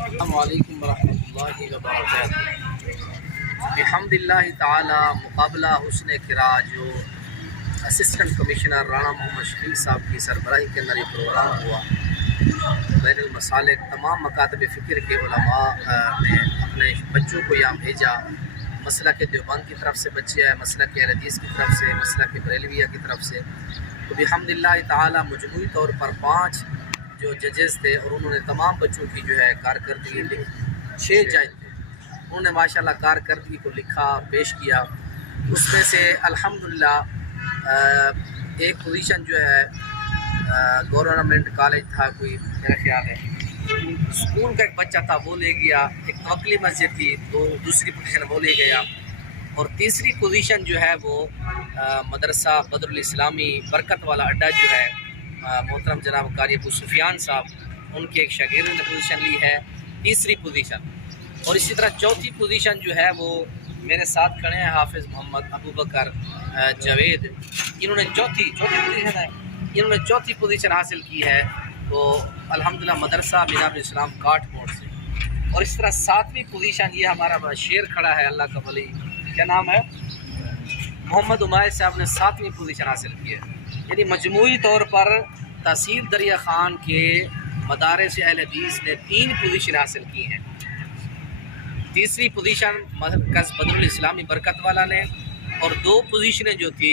السلام علیکم ورحمۃ اللہ وبرکاتہ۔ الحمد للہ تعالی مقابلہ حسن کرا جو اسسٹنٹ کمشنر رانا محمد شفیق صاحب کی سربراہی کے اندر یہ پروگرام ہوا۔ بین المسالک تمام مکاتب فکر کے علماء نے اپنے بچوں کو یہاں بھیجا۔ مسلک دیوبند کی طرف سے بچے آئے، مسلک اہل حدیث کی طرف سے، مسلک بریلویہ کی طرف سے۔ تو الحمد للہ تعالی مجموعی طور پر 5 جو ججز تھے اور انہوں نے تمام بچوں کی جو ہے کارکردگی 6 جج تھے، انہوں نے ماشاءاللہ کارکردگی کو لکھا، پیش کیا۔ اس میں سے الحمدللہ ایک پوزیشن جو ہے گورنمنٹ کالج تھا، کوئی میرا خیال ہے اسکول کا ایک بچہ تھا، وہ لے گیا۔ ایک توکلی مسجد تھی، دوسری پوزیشن وہ لے گیا۔ اور تیسری پوزیشن جو ہے وہ مدرسہ بدر الاسلامی برکت والا اڈا جو ہے، محترم جناب قاری ابو سفیان صاحب، ان کے ایک شاگرد نے پوزیشن لی ہے، تیسری پوزیشن۔ اور اسی طرح چوتھی پوزیشن جو ہے وہ میرے ساتھ کھڑے ہیں حافظ محمد ابو بکر جاوید، انہوں نے چوتھی پوزیشن ہے، انہوں نے چوتھی پوزیشن حاصل کی ہے۔ تو الحمدللہ مدرسہ مینار الاسلام کاٹ موڑ سے۔ اور اس طرح 7ویں پوزیشن یہ ہمارا شیر کھڑا ہے، اللہ کا ولی، کیا نام ہے، محمد عمائر صاحب نے 7ویں پوزیشن حاصل کی ہے۔ یعنی مجموعی طور پر تحصیل دریا خان کے مدارس اہل حدیث نے 3 پوزیشن حاصل کی ہیں۔ تیسری پوزیشن مرکز بدر الاسلامی برکت والا نے، اور 2 پوزیشنیں جو تھی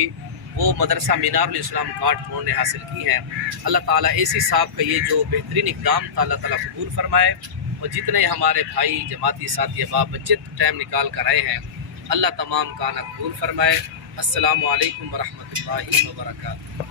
وہ مدرسہ مینار الاسلام کاٹ موڑ نے حاصل کی ہیں۔ اللہ تعالیٰ ایسی صاحب کا یہ جو بہترین اقدام تھا، اللہ تعالیٰ قبول فرمائے، اور جتنے ہمارے بھائی جماعتی ساتھی احباب بچے ٹائم نکال کر آئے ہیں، اللہ تمام کا قبول فرمائے۔ السلام علیکم ورحمۃ اللہ وبرکاتہ۔